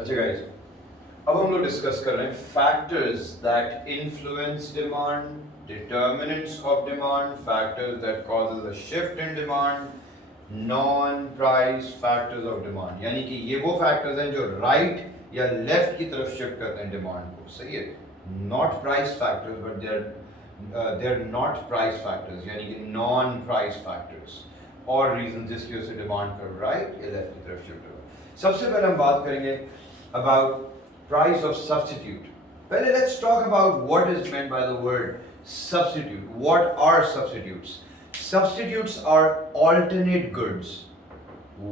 अच्छा guys, अब हम लोग डिस्कस कर रहे हैं factors that influence demand, determinants of demand, factors that causes a shift in demand, non price factors of demand, यानी कि ये वो फैक्टर्स हैं जो राइट या लेफ्ट की तरफ शिफ्ट करते हैं डिमांड को. सही है. Not price factors but they are not price factors, यानी कि नॉन प्राइस फैक्टर्स और रीजन जिसकी वजह से डिमांड का राइट या लेफ्ट की तरफ शिफ्ट होगा. सबसे पहले हम बात करेंगे अबाउट प्राइस ऑफ सब्स्टिट्यूट. पहले let's talk about what is meant by the word substitute. What are substitutes? Substitutes are alternate goods.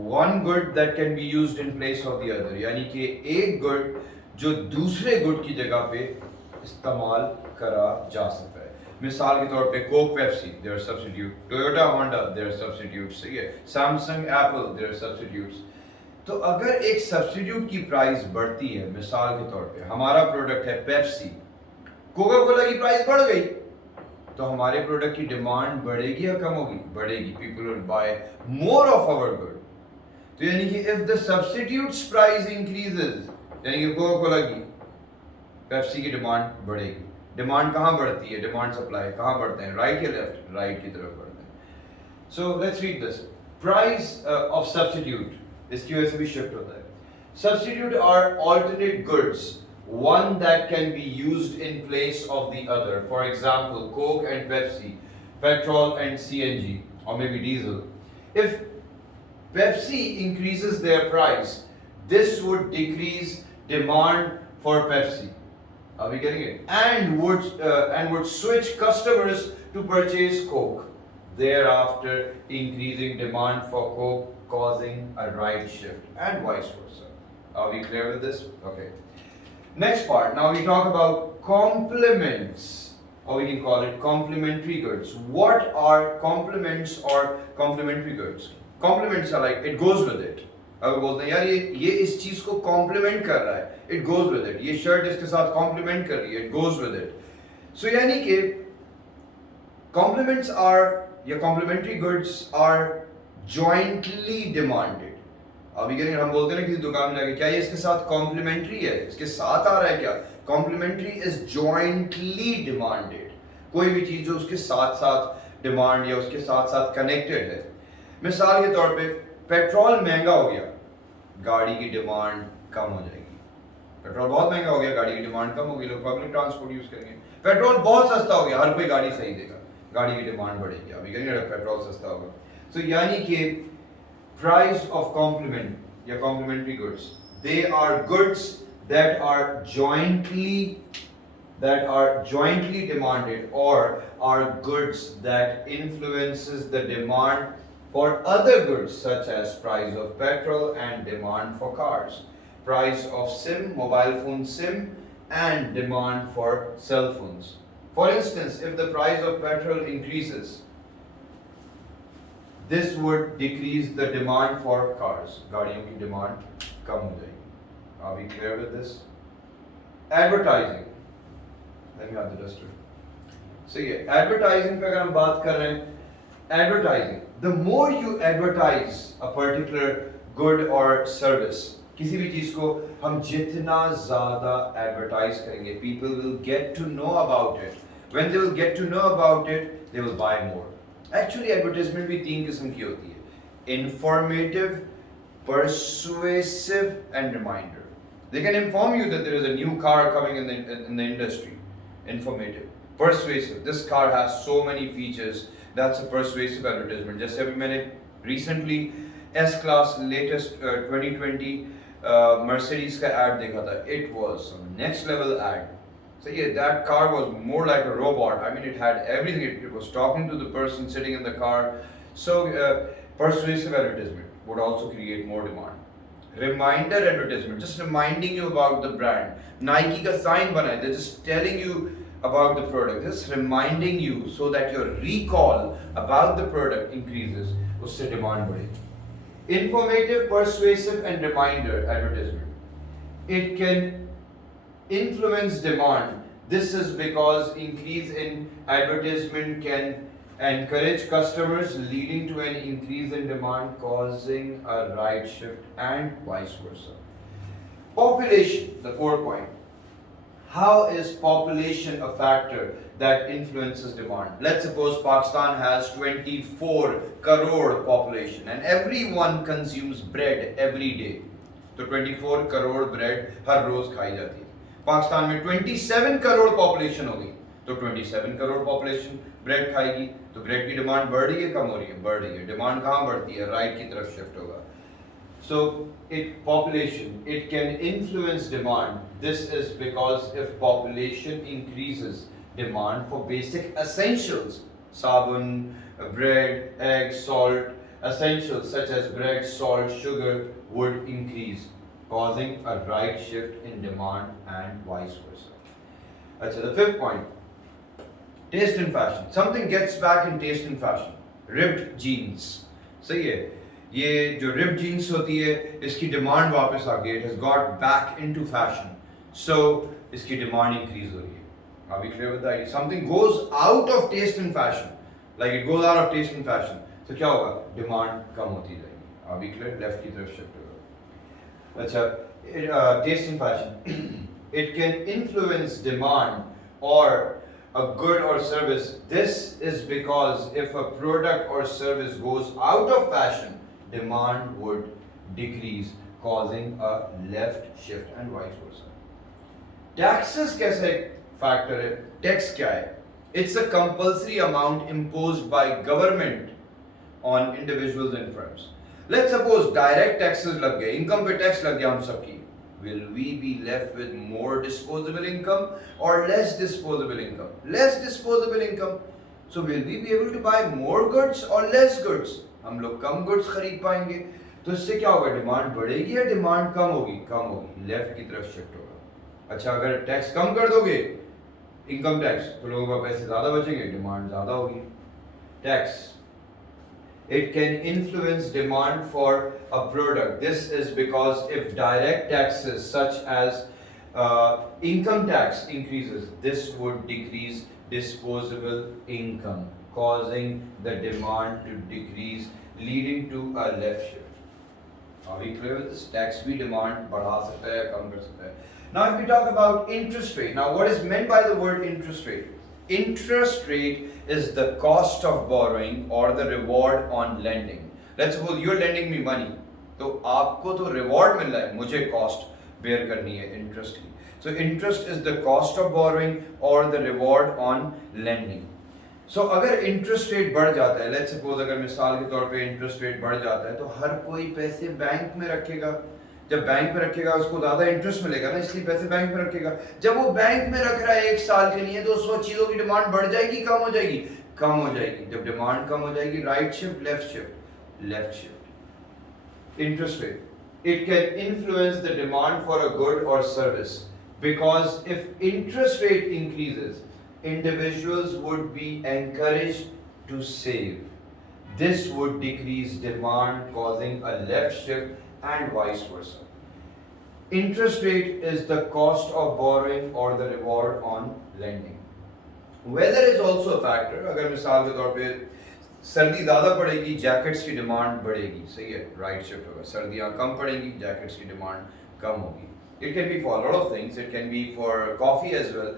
One good that can be used in place of the other. यानी कि एक गुड जो दूसरे गुड की जगह पे इस्तेमाल करा जा सकता है. मिसाल के तौर पे Coke Pepsi, they are substitute. Toyota Honda, they are substitutes. सही है. Samsung Apple, they are substitutes. तो अगर एक सब्स्टिट्यूट की प्राइस बढ़ती है, मिसाल के तौर पे हमारा प्रोडक्ट है पेप्सी, कोका कोला की प्राइस बढ़ गई, तो हमारे प्रोडक्ट की डिमांड बढ़ेगी या कम होगी? बढ़ेगी. People will buy more of our good. तो यानी कि if the substitutes price increases, यानी कि कोका कोला की, पेप्सी की डिमांड बढ़ेगी. डिमांड कहाँ बढ़ती है? डिमांड सप्लाई कहाँ बढ़ते हैं? राइट या लेफ्ट? राइट की तरफ बढ़ते हैं. So let's read this. Price of substitute, इसकी वजह से भी शिफ्ट होता है. Substitute are alternate goods, one that can be used in place of the other. For example, Coke and Pepsi, petrol and CNG, or maybe diesel. If Pepsi increases their price, this would decrease demand for Pepsi. Are we getting it? And would switch customers to purchase Coke. Thereafter, increasing demand for Coke, causing a right shift, and vice versa. Are we clear with this? Okay. Next part, now we talk about complements, or we can call it complementary goods. What are complements or complementary goods? Complements are like, it goes with it. अगर बोलते हैं यार ये इस चीज को कॉम्प्लीमेंट कर रहा है, it goes with it. ये शर्ट इसके साथ कॉम्प्लीमेंट कर रही है, it goes with it. So यानी कि complements are, या complementary goods are jointly demanded. अभी करेंगे, हम बोलते हैं ना किसी दुकान में जाके, क्या ये इसके साथ कॉम्प्लीमेंट्री है, इसके साथ आ रहा है क्या? Complementary is jointly demanded. कोई भी चीज जो उसके साथ साथ डिमांड या उसके साथ साथ कनेक्टेड है. मिसाल के तौर पे पेट्रोल महंगा हो गया, गाड़ी की डिमांड कम हो जाएगी. पेट्रोल बहुत महंगा हो गया, गाड़ी की डिमांड कम होगी, लोग पब्लिक ट्रांसपोर्ट यूज करेंगे. पेट्रोल बहुत सस्ता हो गया, हर कोई गाड़ी सही देगा, गाड़ी की डिमांड बढ़ेगी. अभी करेंगे पेट्रोल सस्ता होगा. तो यानी कि price of complement या complementary goods, they are goods that are jointly demanded, or are goods that influences the demand for other goods, such as price of petrol and demand for cars, price of SIM, mobile phone SIM, and demand for cell phones. For instance, if the price of petrol increases, this would decrease the demand for cars. गाड़ियों की डिमांड कम हो जाएगी. Are we clear with this? Advertising. Let me have the duster. So yeah, advertising पे अगर हम बात कर रहे हैं, advertising. The more you advertise a particular good or service, किसी भी चीज को हम जितना ज़्यादा advertise करेंगे, people will get to know about it. When they will get to know about it, they will buy more. Actually advertisement भी तीन किस्म की होती है: informative, persuasive, and reminder. They can inform you that there is a new car coming in the industry. Informative. Persuasive. This car has so many features. That's a persuasive advertisement. जैसे अभी मैंने recently S-Class latest 2020 Mercedes का ad देखा था. It was some next level ad. So yeah, that car was more like a robot. I mean, it had everything. It was talking to the person sitting in the car. So persuasive advertisement would also create more demand. Reminder advertisement, just reminding you about the brand. Nike ka sign bana hai, they're just telling you about the product, just reminding you so that your recall about the product increases. Usse demand badhegi. Informative, persuasive, and reminder advertisement. It can influence demand. This is because increase in advertisement can encourage customers, leading to an increase in demand, causing a right shift, and vice versa. Population, the fourth point. How is population a factor that influences demand? Let's suppose Pakistan has 24 crore population and everyone consumes bread every day. तो 24 करोड़ ब्रेड हर रोज खाई जाती है. पाकिस्तान में 27 करोड़ पॉपुलेशन होगी तो 27 crore population bread खाएगी तो ब्रेड की डिमांड बढ़ रही है कम हो रही है? बढ़ रही है. डिमांड कहाँ बढ़ती है? राइट की तरफ शिफ्ट होगा. So population, it can influence demand. This is because if population increases, demand for basic essentials, sabun, bread, eggs, salt, essentials such as bread, salt, sugar would increase, causing a right shift in demand and vice versa. Achha, the fifth point, taste and fashion. Something gets back in taste and fashion. Ripped jeans. सही है. ये जो rib jeans होती है इसकी डिमांड वापस आ गई. It has got back into fashion, so इसकी डिमांड इंक्रीज हो रही है. Are we clear with that? Something goes out of taste and fashion, like it goes out of taste and fashion, तो क्या होगा? डिमांड कम होती जाएगी. Are we clear? लेफ्ट की तरफ शिफ्ट होगा. अच्छा, taste and fashion it can influence demand or a good or service. This is because if a product or service goes out of fashion, demand would decrease, causing a left shift and vice versa. Taxes कैसे factor है? Tax क्या है? It's a compulsory amount imposed by government on individuals and firms. Let's suppose direct taxes लग गए, income पे tax लग गया हम सबकी. Will we be left with more disposable income or less disposable income? Less disposable income. So will we be able to buy more goods or less goods? हम लोग कम गुड्स खरीद पाएंगे तो इससे क्या होगा? डिमांड बढ़ेगी या डिमांड कम होगी? कम होगी. लेफ्ट की तरफ शिफ्ट होगा. अच्छा, अगर टैक्स कम कर दोगे इनकम टैक्स तो लोगों का पैसे ज्यादा बचेंगे, डिमांड ज्यादा होगी. Tax it can influence demand for a product. This is because if direct taxes such as income tax increases, this would decrease disposable income, causing the demand to decrease, leading to a left shift. Are we clear with this? Tax भी demand बढ़ा सकता है या कम कर सकता है. Now if we talk about interest rate, now what is meant by the word interest rate? Interest rate is the cost of borrowing or the reward on lending. Let's suppose you're lending me money, तो आपको तो reward मिल रहा है, मुझे cost bear करनी है interest की. So interest is the cost of borrowing or the reward on lending. So अगर interest rate बढ़ जाता है, let's suppose अगर मिसाल के तौर पे interest rate बढ़ जाता है तो हर कोई पैसे बैंक में रखेगा. जब बैंक में रखेगा उसको ज्यादा इंटरेस्ट मिलेगा ना, इसलिए पैसे बैंक में रखेगा. जब वो बैंक में रख रहा है एक साल के लिए तो उसको चीजों की डिमांड बढ़ जाएगी कम हो जाएगी? कम हो जाएगी. जब डिमांड कम हो जाएगी, right shift left shift left shift. Interest rate it can influence the demand for a good और service because if interest rate increases, individuals would be encouraged to save. This would decrease demand, causing a left shift and vice versa. Interest rate is the cost of borrowing or the reward on lending. Weather is also a factor. अगर मिसाल के तौर पे सर्दी ज़्यादा पड़ेगी, जैकेट्स की demand बढ़ेगी. सही है, राइट शिफ्ट होगा. सर्दियाँ कम पड़ेंगी, जैकेट्स की डिमांड कम होगी. It can be for a lot of things. It can be for coffee as well.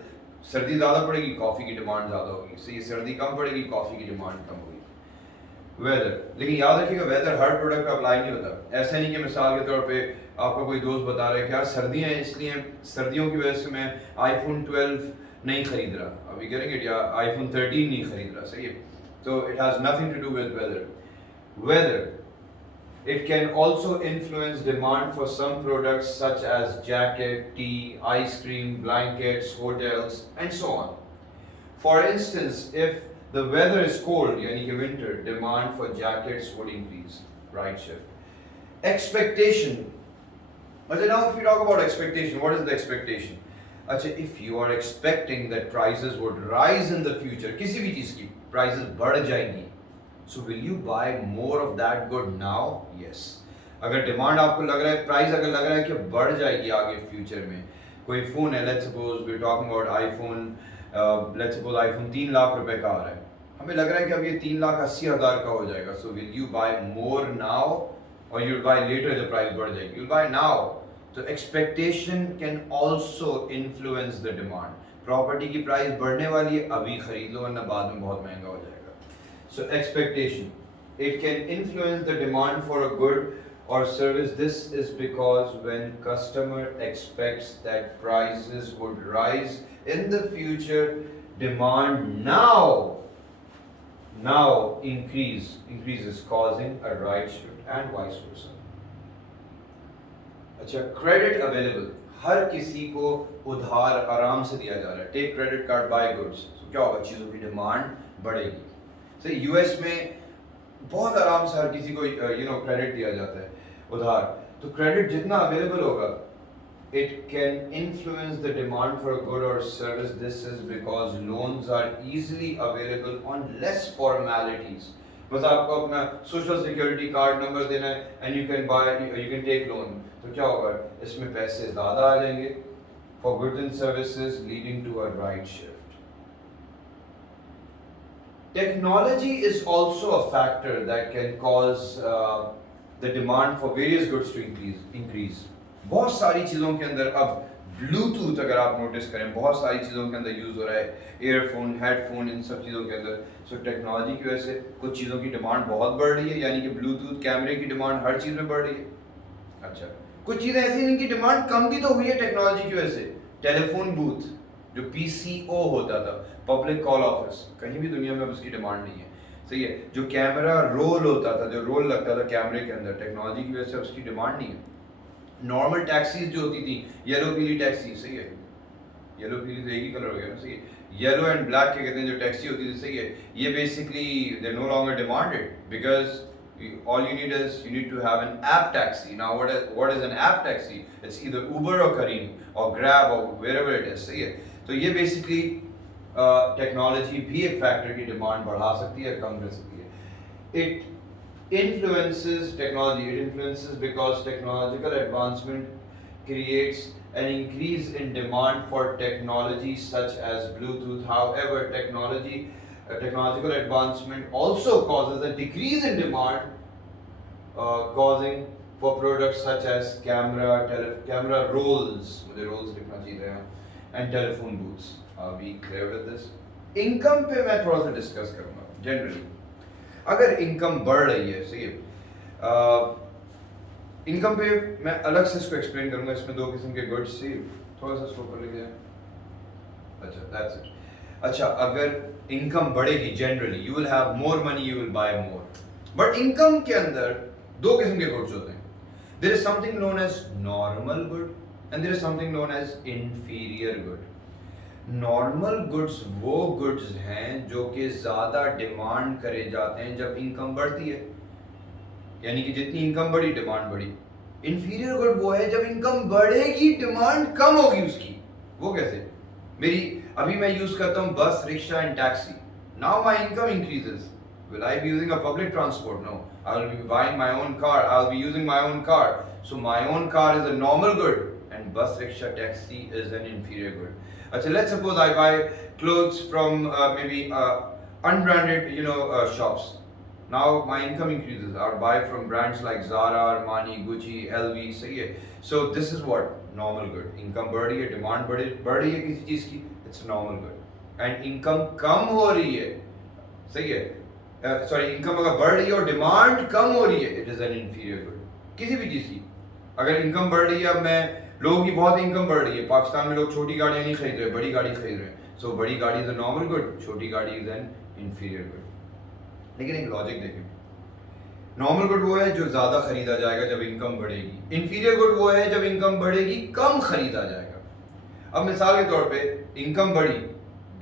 सर्दी ज़्यादा पड़ेगी, कॉफ़ी की डिमांड ज़्यादा होगी. सही, सर्दी कम पड़ेगी, कॉफ़ी की डिमांड कम होगी. वेदर, लेकिन याद रखिएगा वेदर हर प्रोडक्ट पे अप्लाई नहीं होता. ऐसा नहीं कि मिसाल के तौर पे आपका कोई दोस्त बता रहा है कि यार सर्दियाँ हैं इसलिए सर्दियों की वजह से मैं आईफोन 12 नहीं खरीद रहा, अभी करेंगे, या आईफोन 13 नहीं खरीद रहा. सही है. तो it has nothing to do with weather. Weather it can also influence demand for some products such as jacket, tea, ice cream, blankets, hotels, and so on. For instance, if the weather is cold, yani winter, demand for jackets would increase. Right shift. Expectation. Okay, now if we talk about expectation, what is the expectation? अच्छा, if you are expecting that prices would rise in the future, किसी भी चीज़ की prices बढ़ जाएंगी, so will you buy more of that good now? Yes. अगर डिमांड आपको लग रहा है, प्राइस अगर लग रहा है कि बढ़ जाएगी आगे फ्यूचर में, कोई फ़ोन है, let's suppose we're talking about iPhone, let's suppose iPhone 3 लाख रुपए का आ रहा है, हमें लग रहा है कि अब ये 3,80,000 का हो जाएगा. So will you buy more now or you'll buy later जब प्राइस बढ़ जाएगी? You'll buy now. तो expectation can also influence the demand. Property की प्राइस बढ़ने वाली है, अभी खरीद लो वरना बाद में बहुत महंगा हो जाएगा. So expectation, it can influence the demand for a good or service. This is because when customer expects that prices would rise in the future, demand now increases, causing a right shift and vice versa. अच्छा, credit available, हर किसी को उधार आराम से दिया जा रहा है. Take credit card, buy goods. तो क्या होगा, चीज़ों की डिमांड बढ़ेगी. सही, यूएस में बहुत आराम से हर किसी को क्रेडिट दिया जाता है, उधार. तो क्रेडिट जितना अवेलेबल होगा, it can influence the demand for a good or service. This is because loans are easily available on less formalities. बस आपको अपना सोशल सिक्योरिटी कार्ड नंबर देना है and you can take loan. तो क्या होगा, इसमें पैसे ज़्यादा आ जाएंगे for goods and services, leading to a right shift. Technology is also a factor that can cause the demand for various goods to increase. बहुत सारी चीज़ों के अंदर अब ब्लूटूथ, अगर आप नोटिस करें, बहुत सारी चीज़ों के अंदर यूज़ हो रहा है, एयरफोन, हेडफोन, इन सब चीज़ों के अंदर. सो टेक्नोलॉजी की वजह से कुछ चीज़ों की डिमांड बहुत बढ़ रही है, यानी कि ब्लूटूथ, कैमरे की डिमांड हर चीज़ में बढ़ रही है. अच्छा, कुछ चीज़ें ऐसी हैं जिनकी डिमांड कम भी तो हुई है टेक्नोलॉजी की वजह से. टेलीफोन बूथ, जो PCO होता था, पब्लिक कॉल ऑफिस, कहीं भी दुनिया में अब उसकी डिमांड नहीं है. सही है. जो कैमरा रोल होता था, जो रोल लगता था कैमरे के अंदर, टेक्नोलॉजी की वजह से उसकी डिमांड नहीं है. नॉर्मल टैक्सीज जो होती थी, येलो पीली टैक्सी, सही है, येलो पीली तो एक ही कलर हो गया ना, सही है. येलो एंड ब्लैक के कहते हैं जो टैक्सी होती थी, सही है. ये basically they know longer demanded because all you need to have an app taxi. Now what is an app taxi? It's either Uber or Careem or Grab or wherever it is. सही है. तो ये basically technology भी एक फैक्टर की डिमांड बढ़ा सकती है, कम कर सकती है. It influences technology. It influences because technological advancement creates an increase in demand for technology such as Bluetooth. However, technological advancement also causes a decrease in demand, causing for products such as camera rolls, मुझे rolls लिखना चाहिए, and telephone booths. Are we clear with this? Income पे मैं थोड़ा सा डिस्कस करूँगा. जनरली अगर इनकम बढ़ रही है, सही है, इनकम पे मैं अलग से इसको एक्सप्लेन करूँगा. इसमें दो किस्म के गुड्स थी, थोड़ा सा इसको ऊपर लिख दिया. अच्छा, दैट्स इट. अच्छा, अगर इनकम बढ़ेगी, generally you will have more money, you will buy more. But income के अंदर दो किस्म के गुड्स होते हैं. There is something known as normal good and there is something known as inferior good. Normal goods वो goods हैं जो कि ज़्यादा डिमांड करे जाते हैं जब इनकम बढ़ती है, यानी कि जितनी इनकम बढ़ी, डिमांड बढ़ी. इंफीरियर गुड वो है जब इनकम बढ़ेगी, डिमांड कम होगी उसकी. वो कैसे? अभी मैं यूज करता हूँ बस, rickshaw and taxi. Now my income increases. Will I be using a public transport? No. I will be buying my own car. I will be using my own car. So my own car is a normal good, and bus, rickshaw, taxi is an inferior good. Okay, let's suppose I buy clothes from maybe unbranded, shops. Now my income increases. I'll buy from brands like Zara, Armani, Gucci, LV. So this is what normal good. Income बढ़ रही है, demand बढ़ रही है किसी चीज की, it's normal good. And income कम हो रही है, सही है. इनकम अगर बढ़ रही है और डिमांड कम हो रही है, it is an inferior good. किसी भी चीज की अगर इनकम बढ़ रही है, अब लोगों की बहुत इनकम बढ़ रही है, पाकिस्तान में लोग छोटी गाड़ियां नहीं खरीद रहे, बड़ी गाड़ी खरीद रहे हैं. सो बड़ी गाड़ी इज अ नॉर्मल गुड, छोटी गाड़ी इज एन इंफीरियर गुड. लेकिन एक लॉजिक देखें, नॉर्मल गुड वो है जो ज्यादा खरीदा जाएगा जब इनकम बढ़ेगी. इंफीरियर गुड वो है जब इनकम बढ़ेगी, कम खरीदा जाएगा. अब मिसाल के तौर पे इनकम बढ़ी,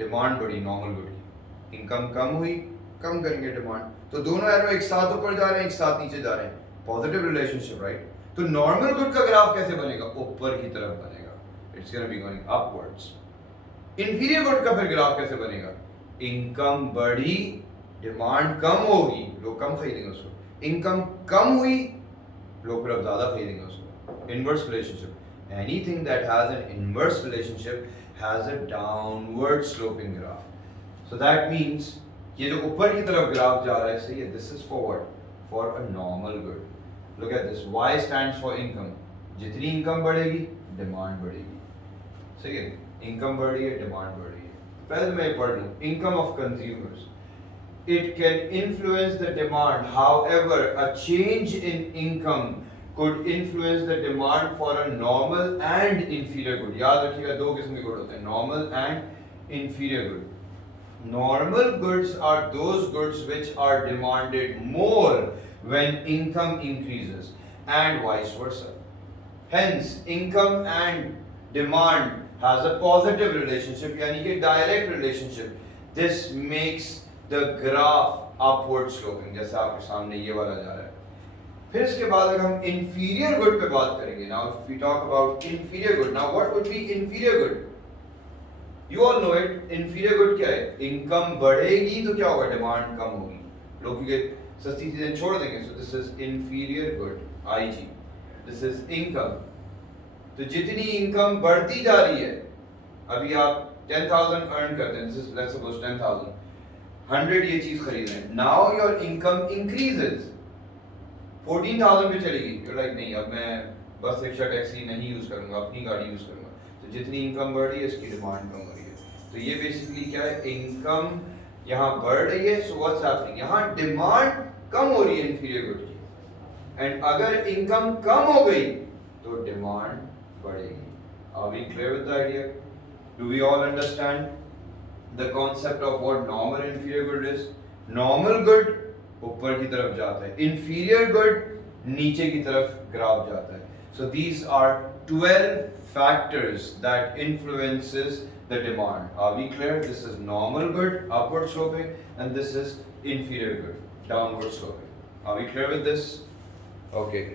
डिमांड बढ़ी नॉर्मल गुड की. इनकम कम हुई, कम करेंगे डिमांड, तो दोनों एरो एक साथ ऊपर जा रहे हैं, एक साथ नीचे जा रहे हैं. Positive relationship, right. तो नॉर्मल गुड का ग्राफ कैसे बनेगा? ऊपर की तरफ बनेगा. It's gonna be going upwards. Inferior good का फिर ग्राफ कैसे बनेगा? इनकम बढ़ी, डिमांड कम होगी, लोग कम खरीदेंगे उसको. इनकम कम हुई, लोग फिर अब ज्यादा खरीदेंगे उसको. Inverse relationship. Anything that has an inverse relationship has a downward sloping graph. So that means ये जो ऊपर की तरफ ग्राफ जा रहा है, सही है, this is for what? For a normal good. Look at this. Y stands for income. जितनी इनकम बढ़ेगी डिमांड बढ़ेगी, सही है, इनकम बढ़ रही है डिमांड बढ़ रही है। पहले मैं पढ़ लूँ, income of consumers, it can influence the demand, however a change in income could influence the demand for a normal and inferior good। याद रखिएगा दो किस्म के गुड होते हैं, normal and inferior good। Normal goods are those goods which are demanded more when income increases and vice versa। Hence income and demand has a positive relationship, यानी कि direct relationship। This makes the graph upward sloping, जैसे आपके सामने ये वाला जा रहा है। फिर इसके बाद अगर हम inferior good पे बात करेंगे, now if we talk about inferior good, now what would be inferior good? You all know it, inferior good क्या है? इनकम बढ़ेगी तो क्या होगा? डिमांड कम होगी, लोग क्योंकि सस्ती चीजें छोड़ देंगे। So this is inferior good, IG। This is income। तो जितनी इनकम बढ़ती जा रही है, अभी आप 10,000 अर्न करते हैं, this is let's suppose 10,000, 100 ये चीज खरीद रहे हैं, now your income increases, 14,000 पे चलेगी, you're like नहीं अब मैं बस रिक्शा टैक्सी नहीं यूज करूंगा, अपनी गाड़ी यूज करूंगा। तो जितनी इनकम बढ़ रही है इसकी डिमांड कम हो रही है। तो ये बेसिकली क्या है, इनकम यहाँ बढ़ रही है, सो व्हाट्स हैपनिंग, यहाँ डिमांड कम हो रही है इंफीरियर गुड की, एंड अगर इनकम कम हो गई तो डिमांड बढ़ेगी। Are we clear with the idea? Do we all understand the concept of what normal and inferior good is? Normal good ऊपर की तरफ जाता है, inferior good नीचे की तरफ ग्राफ जाता है। So these are 12 factors that influences the demand. Are we clear? This is normal good, upward sloping, and this is inferior good, downward sloping. Are we clear with this? Okay.